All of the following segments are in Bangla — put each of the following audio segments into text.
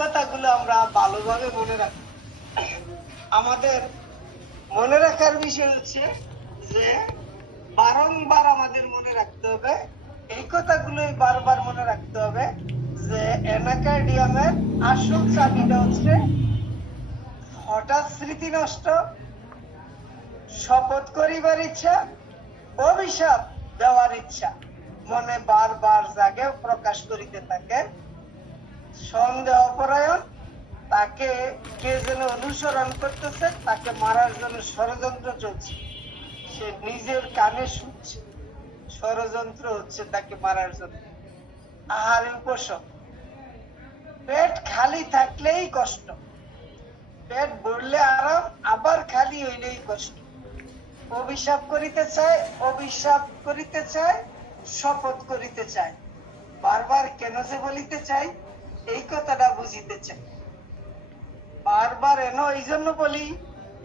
কথাগুলো আমরা ভালোভাবে মনে রাখি। আমাদের মনে রাখার বিষয় হচ্ছে যে বারংবার আমাদের মনে রাখতে হবে, এই কথাগুলোই বারবার মনে রাখতে হবে যে অ্যানাকার্ডিয়ামের আসল চাবিটা হচ্ছে হঠাৎ স্মৃতি নষ্ট, শপথ করিবার ইচ্ছা, অভিশাপ দেওয়ার ইচ্ছা মনে বারবার জাগে প্রকাশ করিতে থাকে, সন্দেহ পরায়ণ, তাকে কে যেন অনুসরণ করতেছে, তাকে মারার জন্য ষড়যন্ত্র চলছে, সে নিজের কানে শুনছে ষড়যন্ত্র হচ্ছে তাকে মারার জন্য। আহারের উপশম, পেট খালি থাকলেই কষ্ট, পেট ভরলে আরাম, আবার খালি হইলেই কষ্ট। অভিশাপ করিতে চায়, অভিশাপ করিতে চায়, শপথ করিতে চায়, বারবার কেন যে বলিতে চাই এই কথাটা বুঝিতে চাই, বারবার এন এই জন্য বলি,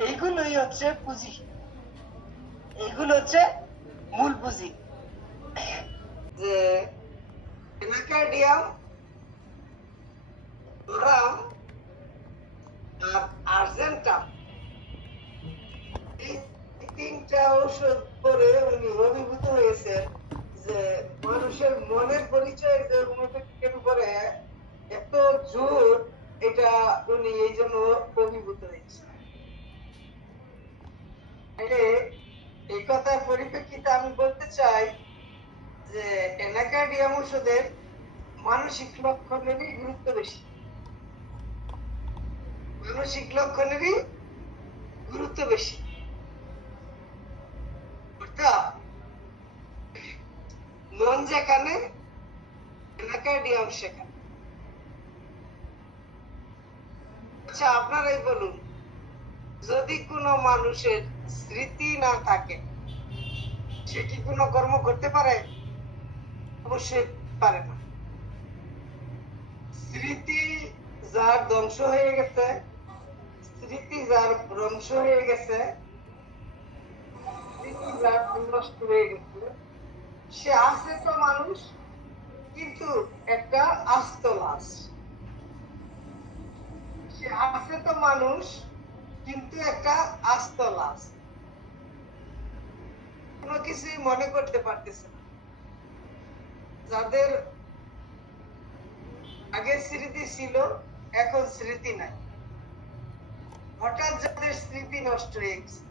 এইগুলোই হচ্ছে পুঁজি, এইগুলো হচ্ছে মূল পুঁজি। যে অ্যানাকার্ডিয়াম, ওরাম আর আর্জেন্টাম, এই তিনটা ঔষধ পরে উনি অভিভূত হয়েছেন যে মানুষের মনের পরিচয় যে অনুভূতির উপরে এত জোর, এটা উনি এই জন্য অভিভূত হয়েছেন। এই কথার পরিপ্রেক্ষিতে আমি বলতে চাই যে অ্যানাকার্ডিয়াম ওষুধের মানসিক লক্ষণেরই গুরুত্ব বেশি, মানসিক লক্ষণেরই গুরুত্ব বেশি। অর্থাৎ মন যেখানে, অ্যানাকার্ডিয়াম সেখানে। আচ্ছা, আপনারাই বলুন, যদি কোনো মানুষের স্মৃতি না থাকে, সে কি কোনো কর্ম করতে পারে? অবশ্যই পারে না। স্মৃতি যার ধ্বংস হয়ে গেছে, স্মৃতি যার ভ্রংশ হয়ে গেছে, স্মৃতি যার নষ্ট হয়ে গেছে, সে আছে তো মানুষ, কিন্তু একটা আস্ত লাশ। সে আছে তো মানুষ, কিন্তু একটা আস্ত লাশ, কোনো কিছুই মনে করতে পারতেছে না। যাদের আগে স্মৃতি ছিল, এখন স্মৃতি নাই, হঠাৎ যাদের স্মৃতি নষ্ট হয়ে গেছে,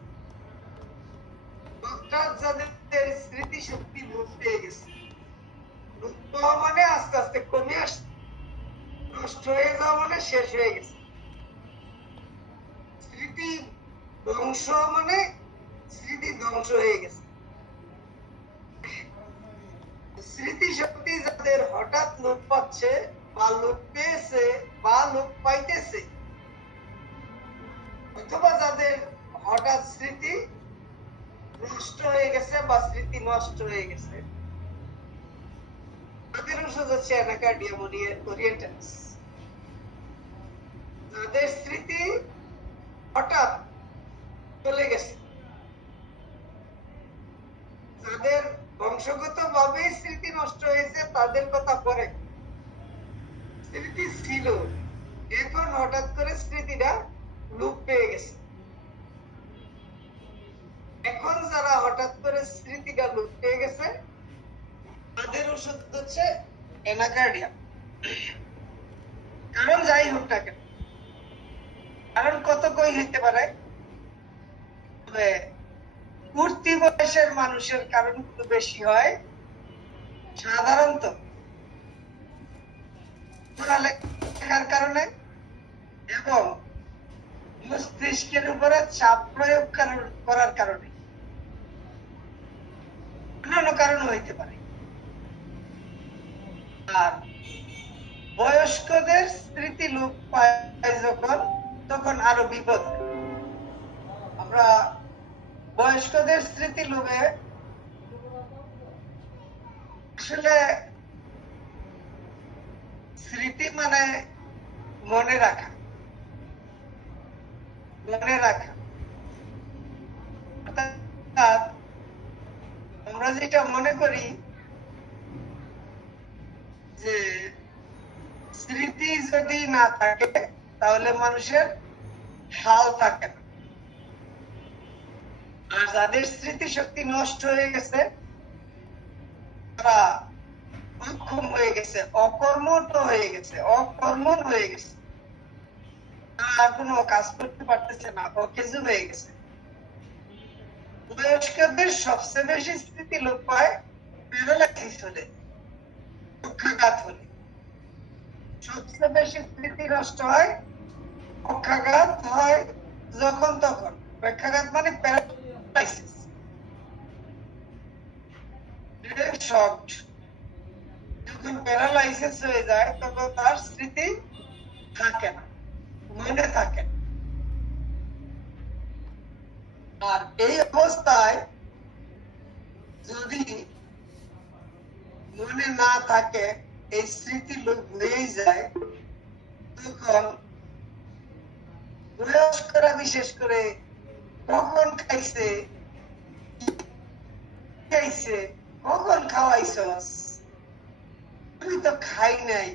হঠাৎ যাদের স্মৃতি শক্তি লুপ্ত হয়ে গেছে, লুপ্ত হওয়া মানে আস্তে আস্তে কমে আসছে, নষ্ট হয়ে যাওয়া মানে শেষ হয়ে গেছে। স্মৃতি ধ্বংস মানে স্মৃতি ধ্বংস হয়ে গেছে। স্মৃতি শক্তি যাদের হঠাৎ লোপ পাচ্ছে বা লোপ পেয়েছে বা লোপ পাইতেছে, অথবা যাদের হঠাৎ স্মৃতি নষ্ট হয়ে গেছে বা স্মৃতি নষ্ট হয়ে গেছে, তাদের ওষুধ হচ্ছে অ্যানাকার্ডিয়াম ওরিয়েন্টালিস। যাদের স্মৃতি হঠাৎ চলে গেছে, যাদের বংশগত ভাবে স্মৃতি নষ্ট হয়েছে, তাদের কথা পরে, স্মৃতি ছিল, এখন হঠাৎ করে স্মৃতিটা লোপ পেয়ে গেছে। এখন যারা হঠাৎ করে স্মৃতিটা লোপ পেয়ে গেছে, তাদের ওষুধ হচ্ছে অ্যানাকার্ডিয়াম। কারণ যাই হোক না কেন, কারণ কত কই হইতে পারে, তবে পূর্তি বয়সের মানুষের কারণগুলো বেশি হয় সাধারণত পড়ালেখার কারণে এবং মস্তিষ্কের উপরে চাপ প্রয়োগ করার কারণে, অন্যান্য কারণ হইতে পারে। আর বয়স্কদের স্মৃতি লোপ পায় যখন, তখন আরো বিপদ। আমরা বয়স্কদের স্মৃতি লোভে আসলে স্মৃতি মানে মনে রাখা, মনে রাখা। অর্থাৎ আমরা যেটা মনে করি যে স্মৃতি যদি না থাকে তাহলে মানুষের হাল থাকে না। আর যাদের স্মৃতিশক্তি নষ্ট হয়ে গেছে, তারা অক্ষম হয়ে গেছে, অকর্মঠ হয়ে গেছে, অকর্মণ হয়ে গেছে, আর কোনো কাজ করতে পারতেছে না, অকেজু হয়ে গেছে। বয়স্কদের সবচেয়ে বেশি স্মৃতি লোপ পায় প্যারালাইসিস হলে, পক্ষাঘাত হলে। সবচেয়ে বেশি স্মৃতি নষ্ট হয়, পক্ষাঘাত হয় যখন তখন। পক্ষাঘাত মানে প্যারালাইসিস, যখন প্যারালাইসিস হয়ে যায় তখন তার স্মৃতি থাকে না, মনে থাকে না। আর এই অবস্থায় যদি মনে না থাকে, এই স্মৃতি লোপ হয়েই যায়, তখন বয়স্করা বিশেষ করে কখন খাইছে, খাইছে, কখন খাওয়াইছস, আমি তো খাই নাই,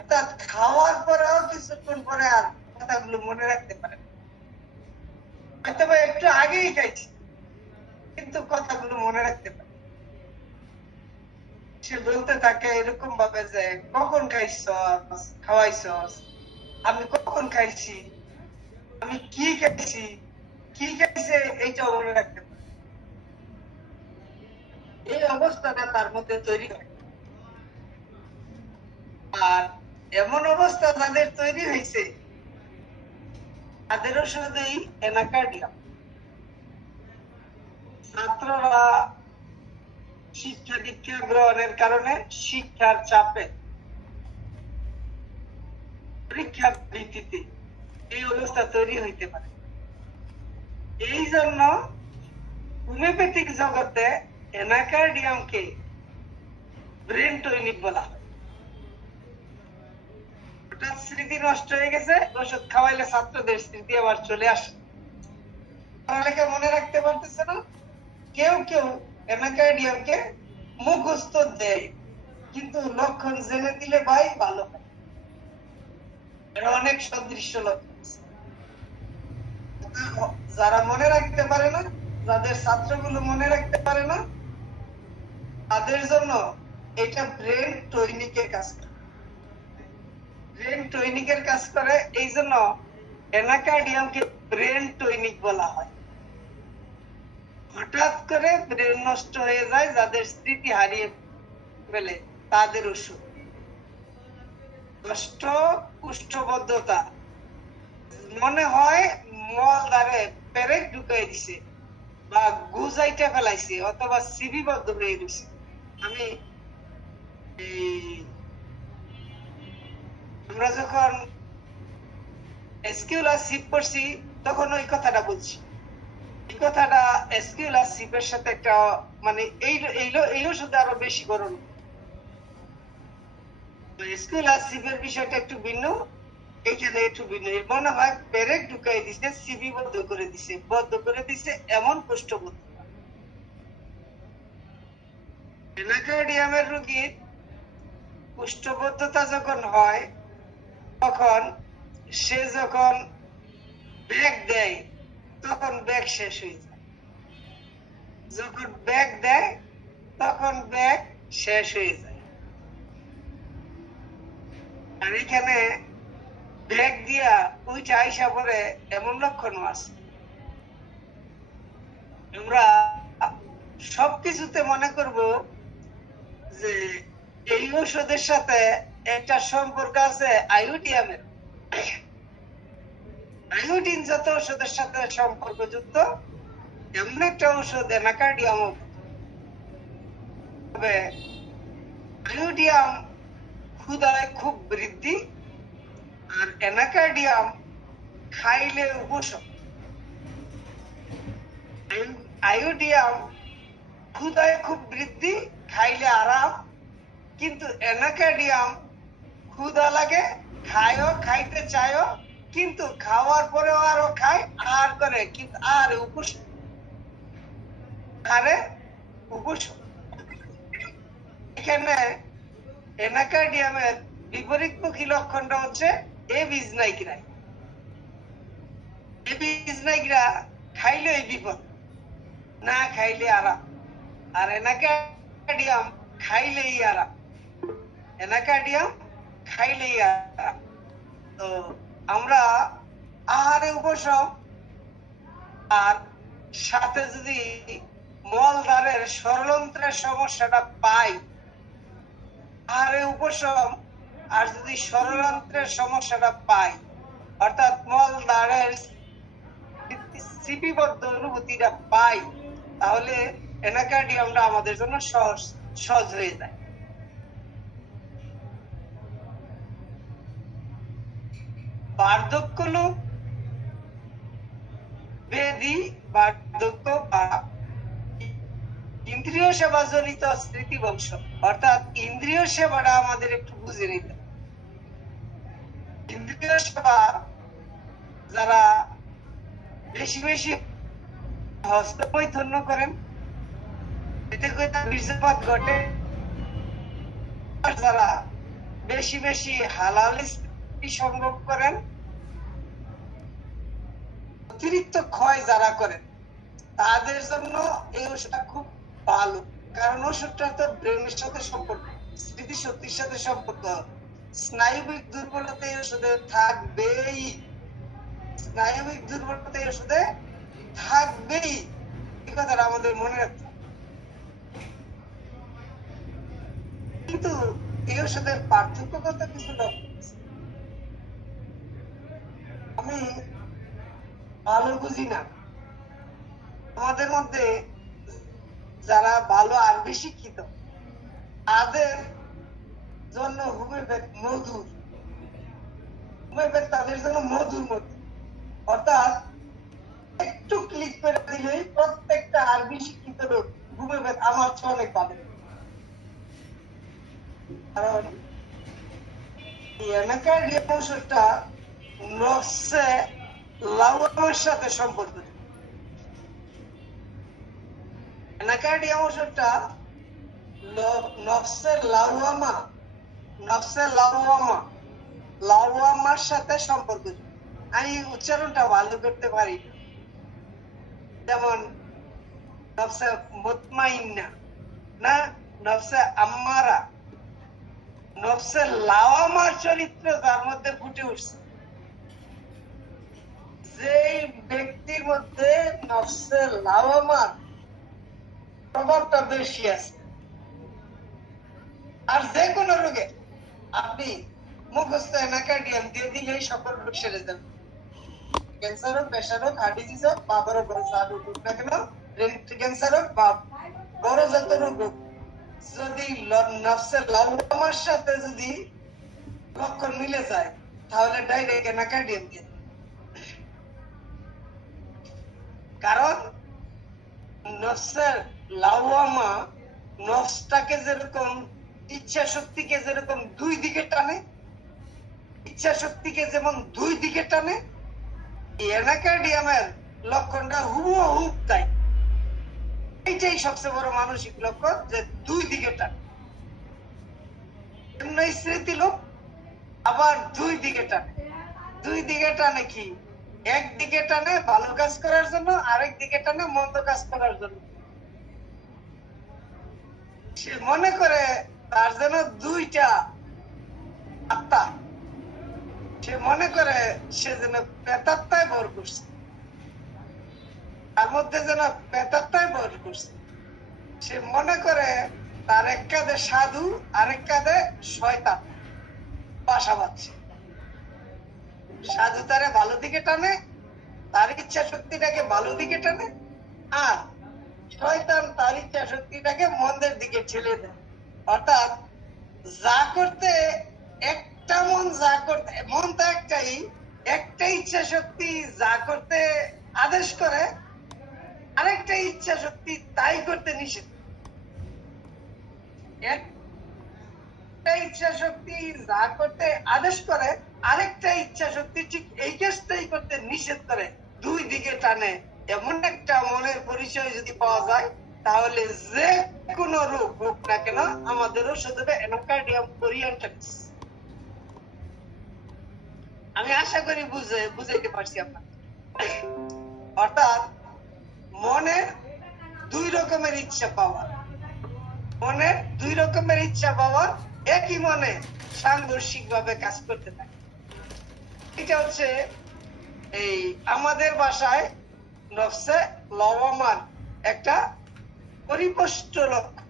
অর্থাৎ খাওয়ার পরেও কিছুক্ষণ পরে আর কথাগুলো মনে রাখতে পারে না। হয়তো বা একটু আগেই খাইছি, কিন্তু কথাগুলো মনে রাখতে পারে। সে বলতে থাকে এরকম ভাবে যে কখন খাইছস, খাওয়াইছস, আমি কখন খাইছি, আমি কি খাইছি, কি খাইছে, এইটাও মনে রাখতে পারে। এই অবস্থাটা তার মধ্যে তৈরি হয়। আর এমন অবস্থা যাদের তৈরি হয়েছে, তাদেরও শুধুই অ্যানাকার্ডিয়াম। ছাত্ররা শিক্ষা দীক্ষা গ্রহণের কারণে, শিক্ষার চাপে, পরীক্ষার ভিত্তিতে এই অবস্থা তৈরি হইতে পারে। এই জন্য হোমিওপ্যাথিক জগতে অ্যানাকার্ডিয়ামকে ব্রেন টনিক বলা হয়। হঠাৎ স্মৃতি নষ্ট হয়ে গেছে, ওষুধ খাওয়াইলে ছাত্রদের স্মৃতি আবার চলে আসে, পড়ালেখা মনে রাখতে পারতেছে না। কেউ কেউ অ্যানাকার্ডিয়ামকে মুখস্থ দেয়, কিন্তু লক্ষণ জেনে দিলে ভাই ভালো হয়। এর অনেক সদৃশ্য লক্ষণ। যারা মনে রাখতে পারে না, যাদের ছাত্রগুলো মনে রাখতে পারে না, তাদের জন্য এটা ব্রেন টনিকের কাজ করে। ব্রেন টনিকের কাজ করে, এই জন্য অ্যানাকার্ডিয়ামকে ব্রেন টনিক বলা হয়। হঠাৎ করে ব্রেন নষ্ট হয়ে যায়, যাদের স্মৃতি হারিয়ে ফেলে, তাদের ওষুধ। কষ্ট, কুষ্ঠবদ্ধতা, মনে হয় মলদ্বারে পেরেক ঢুকাই দিছে বা গুজাইটা ফেলাইছে, অথবা সিবি বদ্ধ হয়ে গেছে। আমি আমরা যখন এসকিউলার সিপ করছি তখন ওই কথাটা বলছি। এই কথাটা এসকিউলার সিপের সাথে একটা মানে এই ওষুধে আরো বেশি গরম। এসকিউলার সিপের বিষয়টা একটু ভিন্ন, এইখানে একটু ভিন্ন। মনে হয় পেরেক ঢুকাই দিছে, সিবি বদ্ধ করে দিছে, এমন কুষ্ঠবোধ। অ্যানাকার্ডিয়ামের রোগীর কুষ্ঠবদ্ধতা যখন হয়, তখন সে যখন ব্যাগ দেয় তখন ব্যাগ শেষ হয়ে যায়, যখন ব্যাগ দেয় তখন ব্যাগ শেষ হয়ে যায়। আর এখানে ব্যাগ দিয়া ওইটা আইসা পরে এমন লক্ষণও আছে। আমরা সবকিছুতে মনে করব যে এই ঔষধের সাথে একটা সম্পর্ক আছে আয়োডিয়ামের। আয়োডিন যত ঔষধের সাথে সম্পর্কযুক্ত, এমন একটা ঔষধ অ্যানাকার্ডিয়াম। তবে আয়োডিয়াম ক্ষুধায় খুব বৃদ্ধি, আর অ্যানাকার্ডিয়াম খাইলে উপশম। আয়োডিয়াম ক্ষুধায় খুব বৃদ্ধি, খাইলে আরাম। কিন্তু অ্যানাকার্ডিয়াম ক্ষুধা লাগে, খায়ও, খাইতে চায়ও, কিন্তু খাওয়ার পরেও আরো খায়, আর করে, কিন্তু আর উপশম। এখানে অ্যানাকার্ডিয়ামের বিপরীতমুখী লক্ষণটা হচ্ছে এ বীজ নাইকরা। এ বীজ নাইকরা খাইলেই বিপদ, না খাইলে আরাম। আর এনাকার্ডিয়াম খাইলেই আরাম, এনাকার্ডিয়াম খাইলেই আরাম। তো আমরা আহারে উপশম আর সাথে যদি মলদ্বারের ষড়যন্ত্রের সমস্যাটা পাই, আহারে উপশম আর যদি ষড়যন্ত্রের সমস্যাটা পাই, অর্থাৎ মলদ্বারের স্মৃতিবদ্ধ অনুভূতিটা পাই, তাহলে এনাকার্ডিয়ামটা আমাদের জন্য সহজ হয়ে যায়। বার্ধক্য লোক ব্যাধি, বার্ধক্য বা ইন্দ্রিয় সেবা জনিত স্মৃতিবংশ, অর্থাৎ ইন্দ্রিয় সেবাটা আমাদের একটু বুঝে নিতে। ইন্দ্রিয় সেবা যারা বেশি বেশি হস্তমৈথুন্য করেন, এতে করে বীর্যপাত ঘটে। যারা বেশি বেশি হালাল স্ত্রী সম্ভব করেন, অতিরিক্ত ক্ষয় যারা করেন, তাদের জন্য এই ওষুধটা খুব ভালো। কারণ ওষুধটা তো ব্রেনের সাথে সম্পর্ক, স্মৃতি শক্তির সাথে সম্পর্ক। স্নায়বিক দুর্বলতা এই ওষুধে থাকবেই, স্নায়বিক দুর্বলতা এই ওষুধে থাকবেই, এই কথাটা আমাদের মনে রাখতে। কিন্তু এই ওষুধের পার্থক্য কত কিছু আমি ভালো বুঝি না। আমাদের মধ্যে যারা ভালো আরবি শিক্ষিত, তাদের জন্য হোমিওপ্যাথ মধুর, হোমিওপ্যাথ তাদের জন্য মধুর মতো। অর্থাৎ একটু ক্লিক করে দিলেই প্রত্যেকটা আরবি শিক্ষিত লোক হোমিওপ্যাথ আমার চেয়ে অনেক ভালো। কারণ এনাকার্ডিয়াম ওষুধটা নফসে লাওয়ামার সাথে সম্পর্ক। এনাকার্ডিয়াম ওষুধটা নফসের লাওয়ামার সাথে সম্পর্ক। আমি উচ্চারণটা ভালো করতে পারি, যেমন নফসে মুতমাইন্না না, নফসে আম্মারা, নফসে লাওয়ামার চরিত্র যার মধ্যে ফুটে উঠছে। যে ব্যক্তির মধ্যে নফসে লাওয়ামার প্রভাবটা বেশি আছে, আর যে কোনো রোগে আপনি মুখস্থ এনাকার্ডিয়াম দিয়ে দিলেই সকল রোগ সেরে যাবে। ক্যান্সার হোক, প্রেশার হোক, হার্ট ডিজিজ হোক, বা বড় বড় সার্জারি হোক না কেন, ক্যান্সার হোক বা বড় যত রোগ হোক, যদি নফসে লাওয়ামার সাথে যদি লক্ষণ মিলে যায়, তাহলে ডাইরেক্ট এনাকার্ডিয়াম দিয়ে। কারণ নফসের লাওয়ামা নফসটাকে যেরকম, ইচ্ছা শক্তিকে যেরকম দুই দিকে টানে, ইচ্ছা শক্তিকে যেমন দুই দিকে টানে, এনাকার্ডিয়ামের লক্ষণটা হুবহু তাই। এইটাই সবচেয়ে বড় মানসিক লক্ষণ, যে দুই দিকে টানে। স্মৃতি লোক আবার দুই দিকে টানে। দুই দিকে টানে কি? একদিকে টানে ভালো কাজ করার জন্য, আরেক দিকে টানে মন্দ কাজ করার জন্য। সে মনে করে তার যেন দুইটা আত্মা, সে মনে করে সে যেন প্রেতাত্মায় ভর করছে, তার মধ্যে যেন প্রেতাত্মায় ভর করছে। সে মনে করে তার এক কাঁধে সাধু, আরেক কাঁধে শয়তান বাসা বাঁধছে। সাধু তারে ভালো দিকে টানে, তার ইচ্ছা শক্তিটাকে ভালো দিকে টানে, আর শয়তান তার ইচ্ছা শক্তিটাকে মন্দের দিকে ঠেলে দেয়। অর্থাৎ যা করতে একটা মন, যা করতে মন তো একটাই, একটা ইচ্ছা শক্তি যা করতে আদেশ করে, আরেকটা ইচ্ছা শক্তি তাই করতে নিষেধ। একটা ইচ্ছা শক্তি যা করতে আদেশ করে, আরেকটা ইচ্ছা শক্তি ঠিক এই কাজটাই করতে নিষেধ করে, দুই দিকে টানে। এমন একটা মনের পরিচয় যদি পাওয়া যায়, তাহলে যে কোনো রোগ হোক না কেন আমাদের ওষুধ হবে এনাকার্ডিয়াম ওরিয়েন্টালিস। আমি আশা করি বুঝাইতে পারছি আপনার। অর্থাৎ মনের দুই রকমের ইচ্ছা পাওয়ার, মনের দুই রকমের ইচ্ছা পাওয়ার একই মনে সাংঘর্ষিক ভাবে কাজ করতে থাকে। এটা হচ্ছে এই আমাদের ভাষায় নফসে লওয়ামার একটা পরিপুষ্ট লক্ষ্য।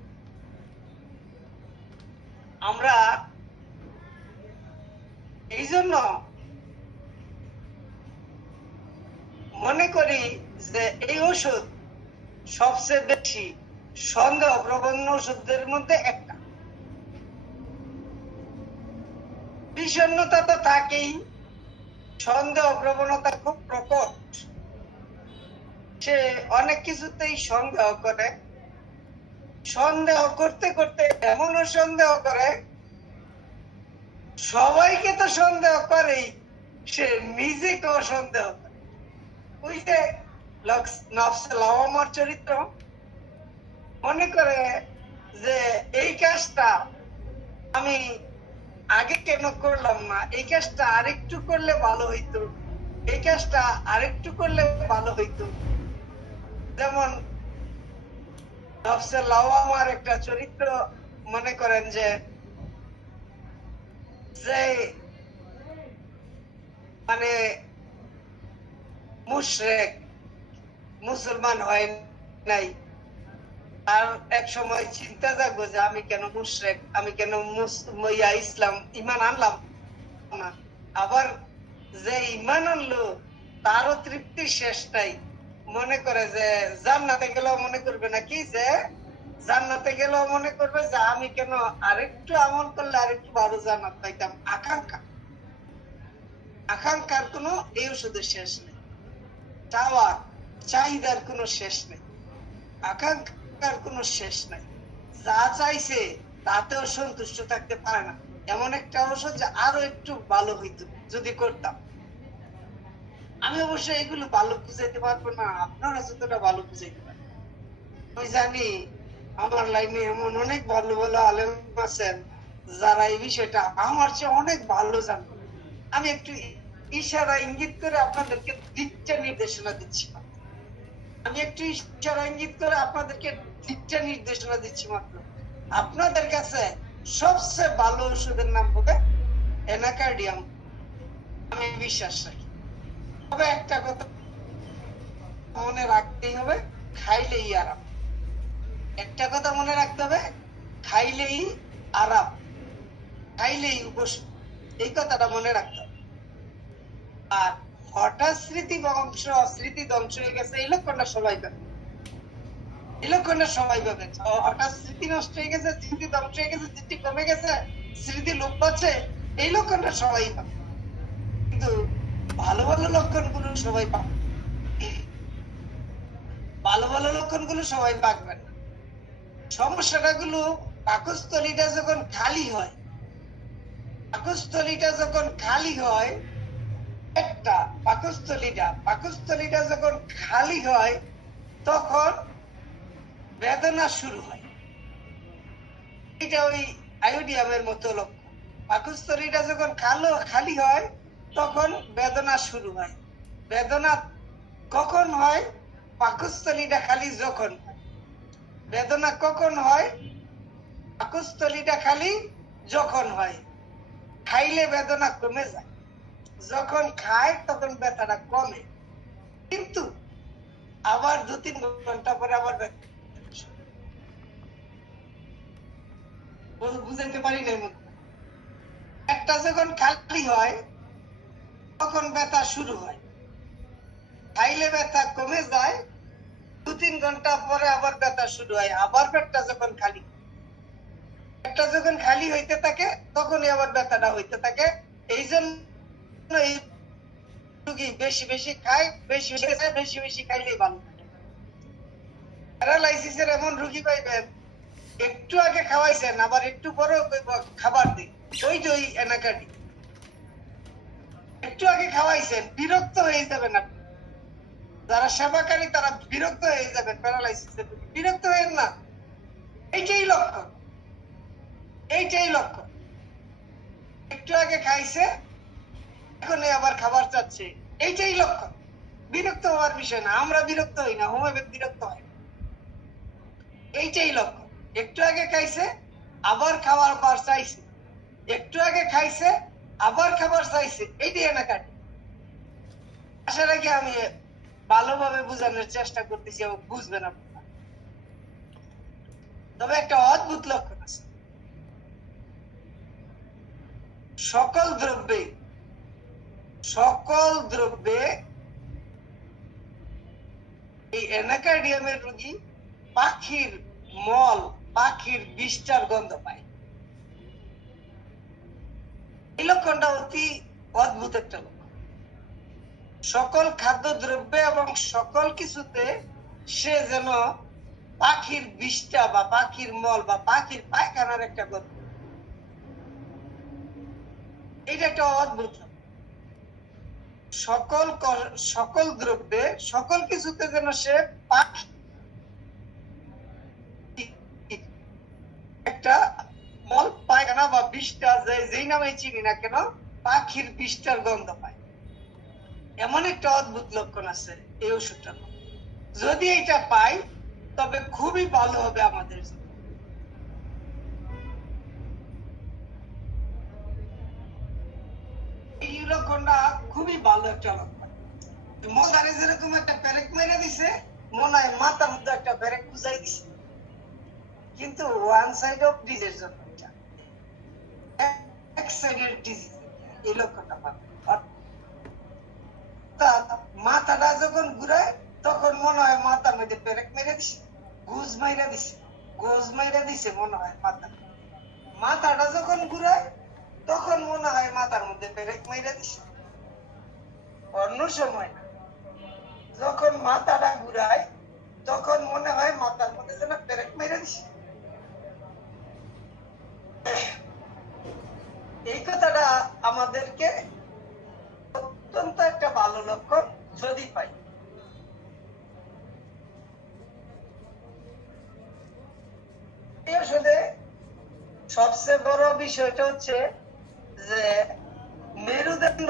আমরা এই জন্য মনে করি যে এই ওষুধ সবচেয়ে বেশি সন্দেহ প্রবণ ওষুধের মধ্যে একটা। বিষণ্ণতা তো থাকেই, সন্দেহ প্রবণতা খুব প্রকট। সে অনেক কিছুতেই সন্দেহ করে, সন্দেহ করতে করতে এমনও সন্দেহ করে, সবাইকে তো সন্দেহ করেই, সে নিজেকেও সন্দেহ করে। ওই যে নফসে লাওয়ামার চরিত্র মনে করে যে এই কাজটা আমি আগে কেন করলাম না, এই কাজটা আরেকটু করলে ভালো হইতো, এই কাজটা আরেকটু করলে ভালো হইতো। যেমন নফসে লাওয়ামার একটা চরিত্র মনে করেন যে মানে মুশরিক, মুসলমান হয় নাই, আর এক সময় চিন্তা জাগো যে আমি কেন মুশরিক, আমি কেন ইসলাম ঈমান আনলাম না। আবার যে ঈমান আনলো তারও তৃপ্তি শেষ নাই। মনে করে যে জান্নাতে গেলেও মনে করবে নাকি যে জান্নাতে গেলেও মনে করবে যে আমি কেন আরেকটু আমল করলে আরেকটু ভালো জান্নাত পাইতাম। আকাঙ্ক্ষা, আকাঙ্ক্ষার কোনো এই ওষুধের শেষ নেই, চাওয়ার চাহিদার কোনো শেষ নেই, আকাঙ্ক্ষার কোনো শেষ নাই। যা চাইছে তাতেও সন্তুষ্ট থাকতে পারে না। এমন একটা ওষুধ যে আরো একটু ভালো হইতো যদি করতাম। আমি অবশ্য এগুলো ভালো বুঝাইতে পারবো না, আপনারা যতটা ভালো বুঝাইতে পারেন। আমি জানি আমার লাইনে এমন অনেক ভালো ভালো আলেম আছেন যারা এই বিষয়টা আমার চেয়ে অনেক ভালো জানেন। আমি একটু ইশারা ইঙ্গিত করে আপনাদেরকে দিকটা নির্দেশনা দিচ্ছি, আমি একটু ইশারা ইঙ্গিত করে আপনাদেরকে দিকটা নির্দেশনা দিচ্ছি মাত্র। আপনাদের কাছে সবচেয়ে ভালো ওষুধের নাম হবে এনাকার্ডিয়াম, আমি বিশ্বাস রাখি। তবে একটা কথা মনে রাখতেই হবে, খাইলেই আরাম। একটা কথা মনে রাখতে হবে, খাইলেই আরাম, খাইলেই উপশম, এই কথাটা মনে রাখতে হবে। আর হঠাৎ স্মৃতি ধ্বংস হয়ে গেছে এই লক্ষণটা সবাই পাবে, এই লক্ষণটা সবাই পাবে। হঠাৎ স্মৃতি নষ্ট হয়ে গেছে, স্মৃতি ধ্বংস হয়ে গেছে, স্মৃতি কমে গেছে, স্মৃতি লোপ পাচ্ছে, এই লক্ষণটা সবাই পাবে। কিন্তু ভালো ভালো লক্ষণ গুলো সবাই পাবে, ভালো ভালো লক্ষণ গুলো সবাই পাকবেন না। সমস্যাটা গুলো পাকস্থলীটা যখন খালি হয়, পাকস্থলীটা যখন খালি হয়, একটা পাকস্থলীটা যখন খালি হয় তখন বেদনা শুরু হয়। এটা ওই আয়োডিয়ামের মতো লক্ষণ। পাকস্থলীটা যখন খালি হয় তখন বেদনা শুরু হয়। বেদনা কখন হয়? পাকস্থলীটা খালি যখন হয়। বেদনা কখন হয়? পাকস্থলীটা খালি যখন হয়। খাইলে বেদনা কমে যায়, যখন খায় তখন ব্যথাটা কমে, কিন্তু আবার 2-3 ঘন্টা পরে আবার বুঝাইতে পারি না। একটা যখন খালি হয় তখন ব্যথা শুরু হয়, খাইলে ব্যথা কমে যায়, 2-3 ঘন্টা পরে আবার ব্যথা শুরু হয়। আবার পেটটা যখন খালি হইতে থাকে তখনই আবার ব্যথাটা হইতে থাকে। এই জন্য এই রোগী বেশি বেশি খায়, বেশি বেশি খাইলেই ভালো থাকে। প্যারালাইসিসের এমন রোগী পাইবেন, একটু আগে খাওয়াইছেন আবার একটু পরেও খাবার দিন, ওই যে ওই এনাকার্ডি। একটু আগে খাওয়াইছেন, বিরক্ত হয়ে যাবেন আপনি। যারা সেবাকারী তারা বিরক্ত হয়ে যাবেন, প্যারালাইসিসের রোগী বিরক্ত হবেন না। এইটাই লক্ষণ, এইটাই লক্ষণ। একটু আগে খাইছে, এখন আবার যাচ্ছে, এইটাই লক্ষণ। বিরক্ত হওয়ার বিষয় না, আমরা বিরক্ত হই না, হোমিওপ্যাথ বিরক্ত হয় না। এইটাই লক্ষণ। একটু আগে খাইছে, আবার খাওয়ার পর চাইছে, একটু আগে খাইছে, আবার খাবার চাইছে, এইটাই এনাকাটি। আশা রাখি আমি ভালোভাবে বোঝানোর চেষ্টা করতেছি এবং বুঝবেন আপনারা। তবে একটা অদ্ভুত লক্ষণ আছে, সকল দ্রব্যে এই অ্যানাকার্ডিয়ামের রোগী পাখির মল, পাখির বিষ্ঠার গন্ধ পায়। এই লক্ষণটা অতি অদ্ভুত একটা লক্ষণ। সকল খাদ্য দ্রব্যে এবং সকল কিছুতে সে যেন পাখির বিষ্ঠা বা পাখির মল বা পাখির পায়খানার একটা গন্ধ। এটা একটা অদ্ভুত। সকল দ্রব্যে সকল কিছুতে যেন সে পাখি একটা মল, পায়খানা বা বিষ্ঠা, যেই নামে চিনি না কেন, পাখির বিষ্ঠার গন্ধ পায়। এমন একটা অদ্ভুত লক্ষণ আছে এই ওষুধটা। যদি এটা পাই তবে খুবই ভালো হবে আমাদের জন্য। এই লক্ষণটা খুবই ভালো একটা লক্ষণ। মজারে যেরকম একটা ব্রেক মেরে দিছে, মনে হয় মাথার মধ্যে একটা ব্রেক বুঝাই দিছে, কিন্তু ওয়ান সাইড অফ ডিজিজের জন্য, এক সাইডের ডিজিজ এই লক্ষণটা পাবে। মাথাটা যখন ঘুরায় তখন মনে হয় মাথার মধ্যে ব্রেক মেরে দিছে, গুজ মাইরা দিছে মনে হয় মাথাটা যখন ঘুরায় তখন মনে হয় মাথার মধ্যে ব্রেক মাইরা দিছে। অন্য সময় না, যখন মাথাটা ঘুরায় তখন মনে হয় মাথার মধ্যে যেন ব্রেক মাইরা দিছে। এই কথাটা আমাদেরকে অত্যন্ত একটা ভালো লক্ষণ যদি পাই। আসলে সবচেয়ে বড় বিষয়টা হচ্ছে যে মেরুদণ্ড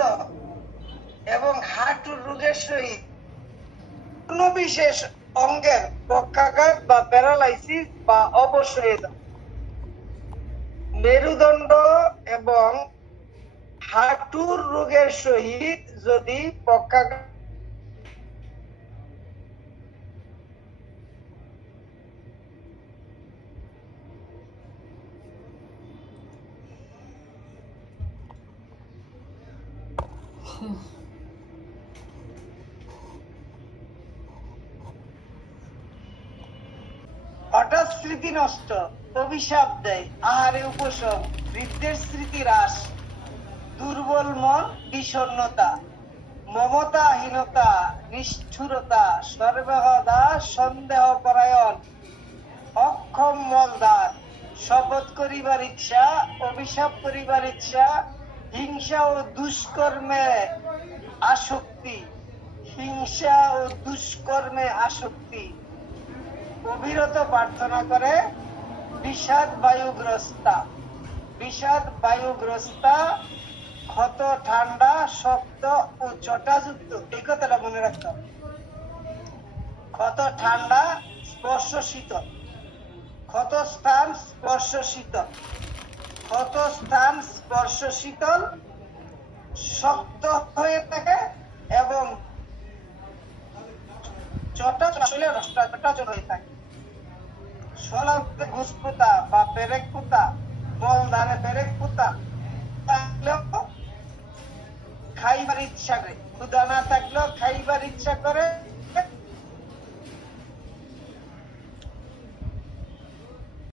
এবং হাঁটুর রোগের সহিত কোন বিশেষ অঙ্গের পক্ষাঘাত বা প্যারালাইসিস বা অবশ হয়ে যাওয়া, মেরুদণ্ড এবং হাঁটুর রোগের সহিত যদি পক্ষাঘাত হঠাৎ স্মৃতি নষ্ট, অভিশাপ দেয়, আহারে উপশম, বৃদ্ধের স্মৃতি হ্রাস, দুর্বল মন, বিষণ্ণতা, মমতাহীনতা, নিষ্ঠুরতা, সর্বদা সন্দেহ পরায়ণ, অক্ষম মলদার, শপথ করিবার ইচ্ছা, অভিশাপ করিবার ইচ্ছা, হিংসা ও দুষ্কর্মে আসক্তি, হিংসা ও দুষ্কর্মে আসক্তি, অবিরত প্রার্থনা করে, বিষাদ বায়ুগ্রস্তা, ক্ষত ঠান্ডা, শক্ত ও জটাযুক্ত। এই কথাটা মনে রাখতে হবে। ক্ষত ঠান্ডা, স্পর্শ শীতল, ক্ষত স্থান স্পর্শ শীতল, ক্ষত স্থান স্পর্শ শীতল, শক্ত হয়ে থাকে এবং জটাজট হয়ে থাকে। ঘুষপোতা বা পেরেক পোতা, মলদারে পেরেক পোতা থাকলেও খাইবার ইচ্ছা নেই, ক্ষুধা না থাকলেও খাইবার